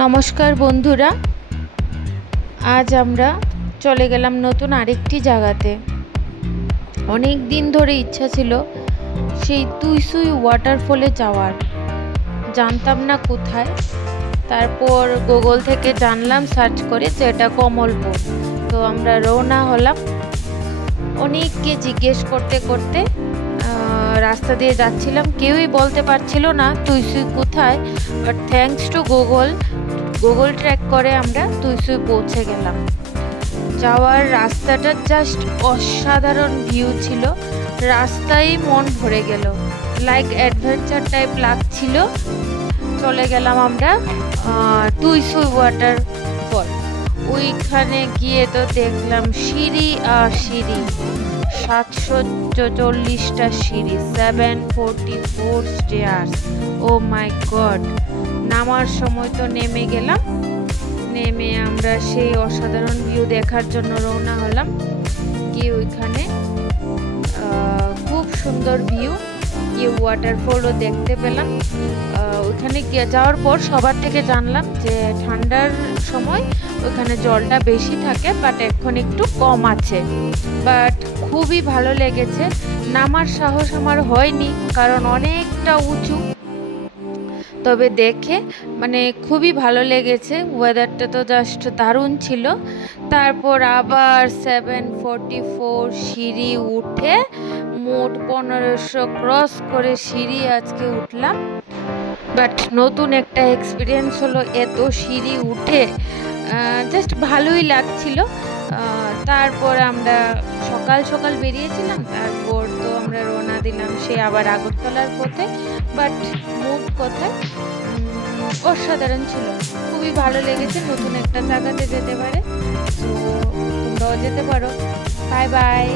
নমস্কার বন্ধুরা, আজ আমরা চলে গেলাম নতুন আরেকটি জায়গাতে। অনেক দিন ধরে ইচ্ছা ছিল সেই তুইসুই ওয়াটারফলে যাওয়ার, জানতাম না কোথায়। তারপর গুগল থেকে জানলাম সার্চ করে যে এটা কমলপুর। তো আমরা রওনা হলাম। অনেককে জিজ্ঞেস করতে করতে রাস্তা দিয়ে যাচ্ছিলাম, কেউই বলতে পারছিল না তুইসুই কোথায়। But thanks to Google track করে আমরা তুইসুই পৌঁছে গেলাম। যাওয়ার রাস্তাটা জাস্ট অসাধারণ ভিউ ছিল, রাস্তায় মন ভরে গেল, লাইক অ্যাডভেঞ্চার টাইপ লাগছিল। চলে গেলাম আমরা তুইসুই ওয়াটারফল। ওইখানে গিয়ে তো দেখলাম সিঁড়ি আর সিঁড়ি, 744টা সিঁড়ি, 744 স্টেয়ার্স। ও মাই গড! নামার সময় তো নেমে গেলাম। নেমে আমরা সেই অসাধারণ ভিউ দেখার জন্য রওনা হলাম। কি ওইখানে খুব সুন্দর ভিউ, কি ওয়াটারফলও দেখতে পেলাম। ওইখানে যাওয়ার পর সবার থেকে জানলাম যে ঠান্ডার সময় ওইখানে জলটা বেশি থাকে, বাট এখন একটু কম আছে। বাট খুবই ভালো লেগেছে। নামার সাহস আমার হয়নি, কারণ অনেকটা উঁচু। তবে দেখে খুবই ভালো লেগেছে, ওয়েদারটা তো জাস্ট দারুণ ছিল। তারপর আবার 744 সিঁড়ি উঠে মোট 1500 ক্রস করে সিঁড়ি আজকে উঠলাম। বাট নতুন একটা এক্সপিরিয়েন্স হলো, এত সিঁড়ি উঠে জাস্ট ভালোই লাগছিল। তারপর আমরা সকাল সকাল বেরিয়েছিলাম, তারপর তো আমরা রওনা দিলাম সে আবার আগরতলার পথে। বাট মোট কথায় অসাধারণ ছিল, খুবই ভালো লেগেছে। নতুন একটা জায়গাতে যেতে পারে, তো তোমরাও যেতে পারো। Bye bye.